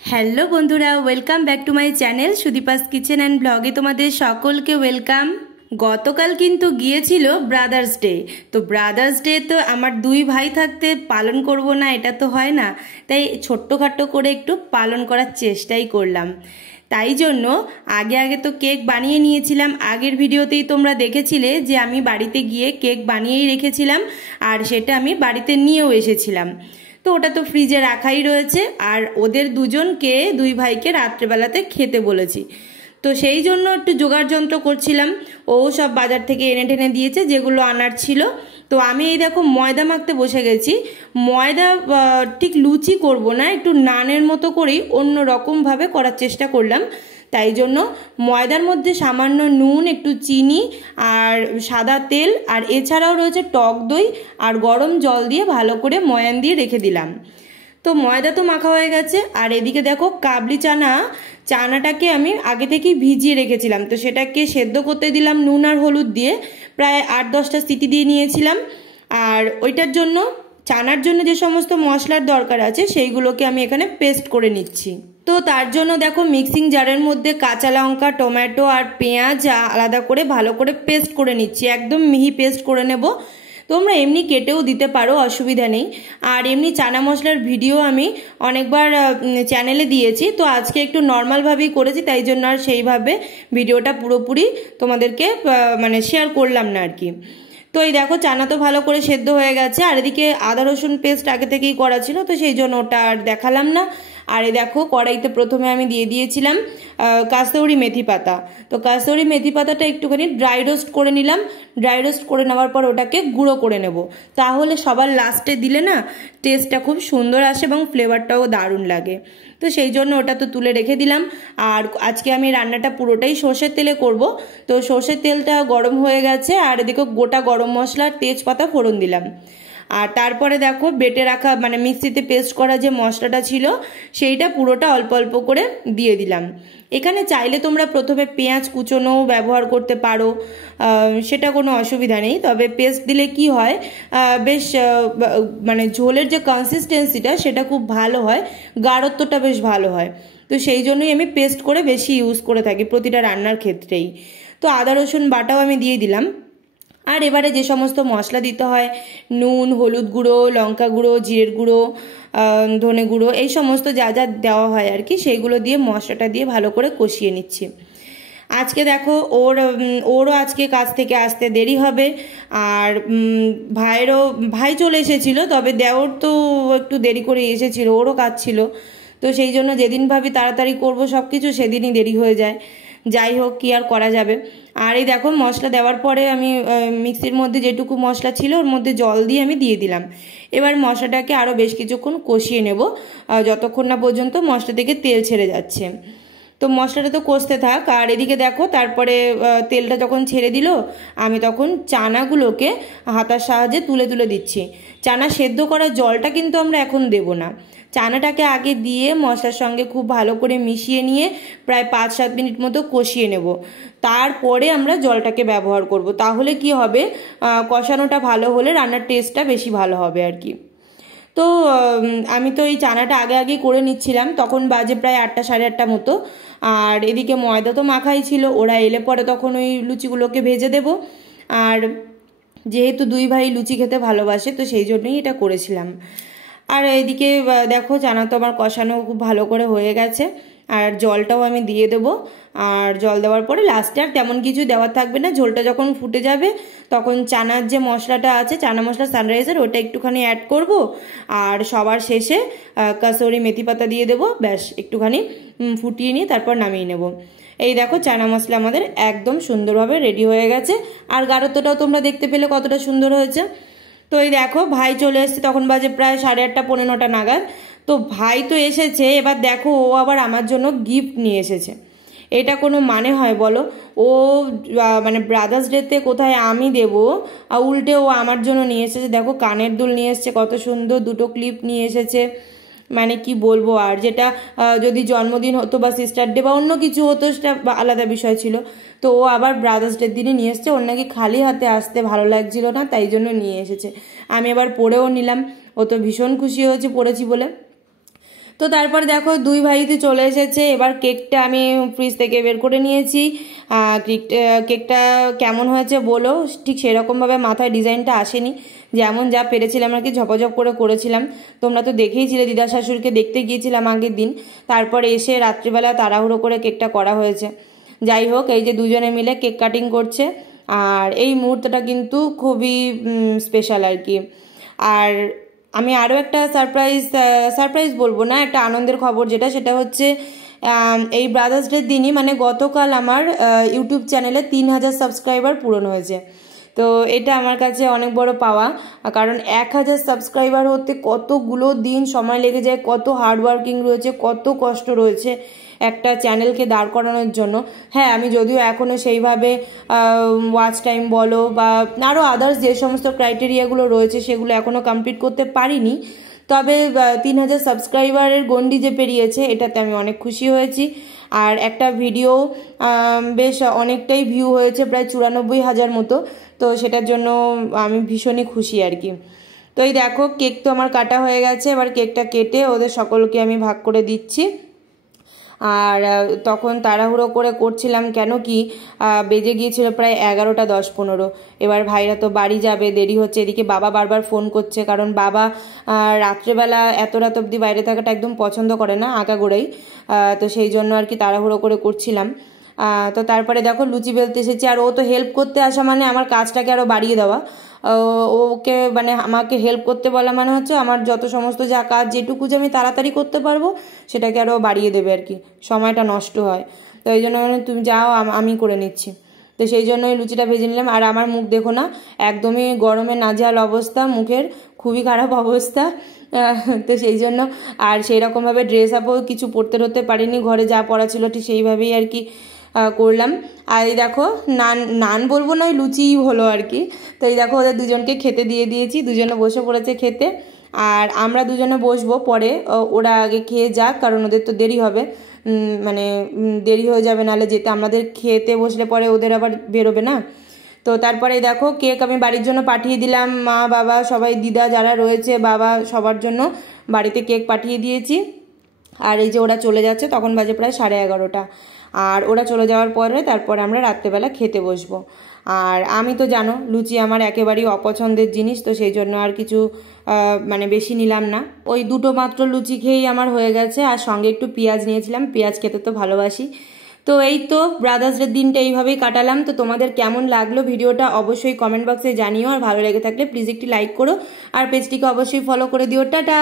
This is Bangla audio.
হ্যালো বন্ধুরা, welcome back to my channel Sudipa's kitchen and ব্লগে তোমাদের সকলকে ওয়েলকাম। গতকাল কিন্তু গিয়েছিল ব্রাদার্স ডে। তো ব্রাদার্স ডে তো আমার দুই ভাই থাকতে পালন করব না, এটা তো হয় না, তাই ছোট্টখাট্টো করে একটু পালন করার চেষ্টাই করলাম। তাই জন্য আগে আগে তো কেক বানিয়ে নিয়েছিলাম। আগের ভিডিওতেই তোমরা দেখেছিলে যে আমি বাড়িতে গিয়ে কেক বানিয়েই রেখেছিলাম, আর সেটা আমি বাড়িতে নিয়েও এসেছিলাম। তো ওটা তো ফ্রিজে রাখাই রয়েছে, আর ওদের দুই ভাইকে রাত্রেবেলাতে খেতে বলেছি। তো সেই জন্য একটু জোগাড় যন্ত্র করছিলাম। ও সব বাজার থেকে এনে টেনে দিয়েছে যেগুলো আনার ছিল। তো আমি এই দেখো ময়দা মাখতে বসে গেছি। ময়দা ঠিক লুচি করব না, একটু নানের মতো করেই অন্য রকমভাবে করার চেষ্টা করলাম। তাই জন্য ময়দার মধ্যে সামান্য নুন, একটু চিনি আর সাদা তেল, আর এছাড়াও রয়েছে টক দই আর গরম জল দিয়ে ভালো করে ময়ান দিয়ে রেখে দিলাম। তো ময়দা তো মাখা হয়ে গেছে, আর এদিকে দেখো কাবলি চানাটাকে আমি আগে থেকেই ভিজিয়ে রেখেছিলাম। তো সেটাকে সেদ্ধ করতে দিলাম নুন আর হলুদ দিয়ে, প্রায় 8-10টা সিটি দিয়ে নিয়েছিলাম। আর ওইটার জন্য চানার জন্য যে সমস্ত মশলার দরকার আছে সেইগুলোকে আমি এখানে পেস্ট করে নিচ্ছি। তো তার জন্য দেখো মিক্সিং জারের মধ্যে কাঁচা লঙ্কা, টমেটো আর পেঁয়াজ আলাদা করে ভালো করে পেস্ট করে নিচ্ছি। একদম মিহি পেস্ট করে নেব। তোমরা এমনি কেটেও দিতে পারো, অসুবিধা নেই। আর এমনি চানা মশলার ভিডিও আমি অনেকবার চ্যানেলে দিয়েছি, তো আজকে একটু নর্মালভাবেই করেছি, তাই জন্য আর সেইভাবে ভিডিওটা পুরোপুরি তোমাদেরকে শেয়ার করলাম না আর কি। তো এই দেখো চানা তো ভালো করে সেদ্ধ হয়ে গেছে, আর এদিকে আদা রসুন পেস্ট আগে থেকেই করা ছিল, তো সেই জন্য ওটা আর দেখালাম না। আর এই দেখো কড়াইতে প্রথমে আমি দিয়ে দিয়েছিলাম কাস্তরি মেথি পাতা। তো কাস্তরি মেথি পাতাটা একটুখানি ড্রাই রোস্ট করে নিলাম। ড্রাই রোস্ট করে নেওয়ার পর ওটাকে গুঁড়ো করে নেব, তাহলে সবার লাস্টে দিলে না টেস্টটা খুব সুন্দর আসে এবং ফ্লেভারটাও দারুণ লাগে। তো সেই জন্য ওটা তো তুলে রেখে দিলাম। আর আজকে আমি রান্নাটা পুরোটাই সর্ষের তেলে করব। তো সর্ষের তেলটা গরম হয়ে গেছে, আর এদিকে গোটা গরম মশলা আর তেজপাতা ফোড়ন দিলাম। আর তারপরে দেখো বেটে রাখা মিক্সিতে পেস্ট করা যে মশলাটা ছিল সেইটা পুরোটা অল্প অল্প করে দিয়ে দিলাম। এখানে চাইলে তোমরা প্রথমে পেঁয়াজ কুচোনোও ব্যবহার করতে পারো, সেটা কোনো অসুবিধা নেই। তবে পেস্ট দিলে কি হয়, বেশ ঝোলের যে কনসিস্টেন্সিটা সেটা খুব ভালো হয়, গাঢ়ত্বটা বেশ ভালো হয়। তো সেই জন্যই আমি পেস্ট করে বেশি ইউজ করে থাকি প্রতিটা রান্নার ক্ষেত্রেই। তো আদা রসুন বাটাও আমি দিয়ে দিলাম। আর এবারে যে সমস্ত মশলা দিতে হয়, নুন, হলুদ গুঁড়ো, লঙ্কা গুঁড়ো, জিরের গুঁড়ো, ধনে গুঁড়ো, এই সমস্ত যা যা দেওয়া হয় আর কি, সেইগুলো দিয়ে মশলাটা দিয়ে ভালো করে কষিয়ে নিচ্ছি। আজকে দেখো ওরও আজকে কাজ থেকে আসতে দেরি হবে, আর ভাই চলে এসেছিল, তবে দেওর তো একটু দেরি করে এসেছিল, ওরও কাজ ছিল। তো সেই জন্য যেদিন ভাবি তাড়াতাড়ি করব সব কিছু, সেদিনই দেরি হয়ে যায়। যাই হোক, কি আর করা যাবে। আর এই দেখো মশলা দেওয়ার পরে আমি মিক্সির মধ্যে যেটুকু মশলা ছিল ওর মধ্যে জল দিয়ে আমি দিয়ে দিলাম। এবার মশলাটাকে আরও বেশ কিছুক্ষণ কষিয়ে নেব, যতক্ষণ না পর্যন্ত মশলা থেকে তেল ছেড়ে যাচ্ছে। তো মশলাটা তো কষতে থাক। আর এদিকে দেখো তারপরে তেলটা যখন ছেড়ে দিল, আমি তখন চানাগুলোকে হাতার সাহায্যে তুলে তুলে দিচ্ছি। চানা সেদ্ধ করা জলটা কিন্তু আমরা এখন দেব না, চানাটাকে আগে দিয়ে মশলার সঙ্গে খুব ভালো করে মিশিয়ে নিয়ে প্রায় 5-7 মিনিট মতো কষিয়ে নেব। তারপরে আমরা জলটাকে ব্যবহার করব, তাহলে কি হবে, কষানোটা ভালো হলে রান্নার টেস্টটা বেশি ভালো হবে আর কি। তো আমি তো এই চানাটা আগে আগেই করে নিচ্ছিলাম, তখন বাজে প্রায় 8টা 8:30 মতো। আর এদিকে ময়দা তো মাখাই ছিল, ওরা এলে পরে তখন ওই লুচিগুলোকে ভেজে দেব। আর যেহেতু দুই ভাই লুচি খেতে ভালোবাসে, তো সেই জন্যই এটা করেছিলাম। আর এইদিকে দেখো চানা তো আমার কষানো খুব ভালো করে হয়ে গেছে, আর জলটাও আমি দিয়ে দেবো। আর জল দেওয়ার পরে লাস্টে আর তেমন কিছু দেওয়ার থাকবে না, ঝোলটা যখন ফুটে যাবে তখন চানার যে মশলাটা আছে, চানা মশলা সানরাইজার, ওটা একটুখানি অ্যাড করব। আর সবার শেষে কাসুরি মেথি পাতা দিয়ে দেবো, ব্যাস একটুখানি ফুটিয়ে নিয়ে তারপর নামিয়ে নেব। এই দেখো চানা মশলা আমাদের একদম সুন্দরভাবে রেডি হয়ে গেছে, আর গাঢ়ত্বটাও তোমরা দেখতে পেলে কতটা সুন্দর হয়েছে। তো এই দেখো ভাই চলে এসেছে, তখন বাজে প্রায় 8:30 পৌনে 9টা নাগাদ। তো ভাই তো এসেছে, এবার দেখো ও আবার আমার জন্য গিফট নিয়ে এসেছে। এটা কোনো মানে হয় বলো? ও ব্রাদার্স ডেতে কোথায় আমি দেবো, আর উল্টে ও আমার জন্য নিয়ে এসেছে। দেখো কানের দুল নিয়ে এসেছে, কত সুন্দর, 2টো ক্লিপ নিয়ে এসেছে। কি বলবো, আর যেটা যদি জন্মদিন হতো বা সিস্টার ডে বা অন্য কিছু হতো সেটা আলাদা বিষয় ছিল। তো ও আবার ব্রাদার্স ডের দিনে নিয়ে এসছে, ওর নাকি খালি হাতে আসতে ভালো লাগছিল না, তাই জন্য নিয়ে এসেছে। আমি আবার পরেও নিলাম, ও তো ভীষণ খুশি হয়েছে পরেছি বলে। তো তারপর দেখো দুই ভাইতে চলে এসেছে। এবার কেকটা আমি ফ্রিজ থেকে বের করে নিয়েছি। কেকটা কেমন হয়েছে বলো। ঠিক সেরকমভাবে মাথায় ডিজাইনটা আসেনি, যেমন যা পেরেছিলাম আর কি ঝপঝপ করে করেছিলাম। তোমরা তো দেখেইছিলে, দিদা শাশুড়িকে দেখতে গিয়েছিলাম আগের দিন, তারপর এসে রাত্রিবেলা তাড়াহুড়ো করে কেকটা করা হয়েছে। যাই হোক, এই যে দুজনে মিলে কেক কাটিং করছে, আর এই মুহূর্তটা কিন্তু খুবই স্পেশাল আর কি। আর আমি আরও একটা সারপ্রাইজ বলবো না, একটা আনন্দের খবর যেটা, সেটা হচ্ছে এই ব্রাদার্স ডের দিনই মানে গতকাল আমার ইউটিউব চ্যানেলে 3000 সাবস্ক্রাইবার পূরণ হয়েছে। তো এটা আমার কাছে অনেক বড় পাওয়া, কারণ 1000 সাবস্ক্রাইবার হতে কতগুলো দিন সময় লেগে যায়, কত হার্ডওয়ার্কিং রয়েছে, কত কষ্ট রয়েছে একটা চ্যানেলকে দাঁড় করানোর জন্য। হ্যাঁ, আমি যদিও এখনও সেইভাবে ওয়াচ টাইম বলো বা আরও আদার্স যে সমস্ত ক্রাইটেরিয়াগুলো রয়েছে সেগুলো এখনও কমপ্লিট করতে পারিনি, তবে 3000 সাবস্ক্রাইবারের গণ্ডি যে পেরিয়েছে এটাতে আমি অনেক খুশি হয়েছি। আর একটা ভিডিও বেশ অনেকটাই ভিউ হয়েছে, প্রায় 94,000 মতো, তো সেটার জন্য আমি ভীষণই খুশি আর কি। তো এই দেখো কেক তো আমার কাটা হয়ে গেছে, এবার কেকটা কেটে ওদের সকলকে আমি ভাগ করে দিচ্ছি। আর তখন তাড়াহুড়ো করে করছিলাম, কেন কি বেজে গিয়েছিল প্রায় 11টা 10-15। এবার ভাইরা তো বাড়ি যাবে, দেরি হচ্ছে। এদিকে বাবা বারবার ফোন করছে, কারণ বাবা রাত্রেবেলা এত রাত অবধি বাইরে থাকাটা একদম পছন্দ করে না আগাগোড়াই। তো সেই জন্য আর কি তাড়াহুড়ো করে করছিলাম। তো তারপরে দেখো লুচি বেলতে এসেছি, আর ও তো হেল্প করতে আসা মানে আমার কাজটাকে আরও বাড়িয়ে দেওয়া। ওকে মানে আমাকে হেল্প করতে বলা মানে হচ্ছে আমার যত সমস্ত যা কাজ, যেটুকু যে আমি তাড়াতাড়ি করতে পারবো সেটাকে আরও বাড়িয়ে দেবে আর কি, সময়টা নষ্ট হয়। তো এই জন্য তুমি যাও, আমি করে নিচ্ছি। তো সেই জন্য ওই লুচিটা ভেজে নিলাম। আর আমার মুখ দেখো না, একদমই গরমে নাজেহাল অবস্থা, মুখের খুবই খারাপ অবস্থা। তো সেই জন্য আর সেই রকমভাবে ড্রেস আপও কিছু পরতে পারিনি, ঘরে যা পরা ছিল ঠিক সেইভাবেই আর কি করলাম। আর এই দেখো নান বলবো না, ওই লুচিই হলো আর কি। তো এই দেখো ওদের দুজনকে খেতে দিয়ে দিয়েছি, দুজনে বসে পড়েছে খেতে। আর আমরা দুজনে বসবো পরে, ওরা আগে খেয়ে যাক, কারণ ওদের তো দেরি হবে, মানে দেরি হয়ে যাবে, নাহলে যেতে আমাদের খেতে বসলে পরে ওদের আবার বেরোবে না। তো তারপরে দেখো কেক আমি বাড়ির জন্য পাঠিয়ে দিলাম, মা বাবা সবাই, দিদা যারা রয়েছে, বাবা সবার জন্য বাড়িতে কেক পাঠিয়ে দিয়েছি। আর এই যে ওরা চলে যাচ্ছে, তখন বাজে প্রায় 11:30। আর ওরা চলে যাওয়ার পরে তারপরে আমরা রাত্রেবেলা খেতে বসবো। আর আমি তো জানো লুচি আমার একেবারেই অপছন্দের জিনিস, তো সেই জন্য আর কিছু মানে বেশি নিলাম না, ওই দুটো মাত্র লুচি খেয়েই আমার হয়ে গেছে। আর সঙ্গে একটু পেঁয়াজ নিয়েছিলাম, পেঁয়াজ খেতে তো ভালোবাসি। তো এই তো ব্রাদার্স ডের দিনটা এইভাবেই কাটালাম। তো তোমাদের কেমন লাগলো ভিডিওটা অবশ্যই কমেন্ট বক্সে জানিও, আর ভালো লেগে থাকলে প্লিজ একটি লাইক করো, আর পেজটিকে অবশ্যই ফলো করে দিও। টাটা।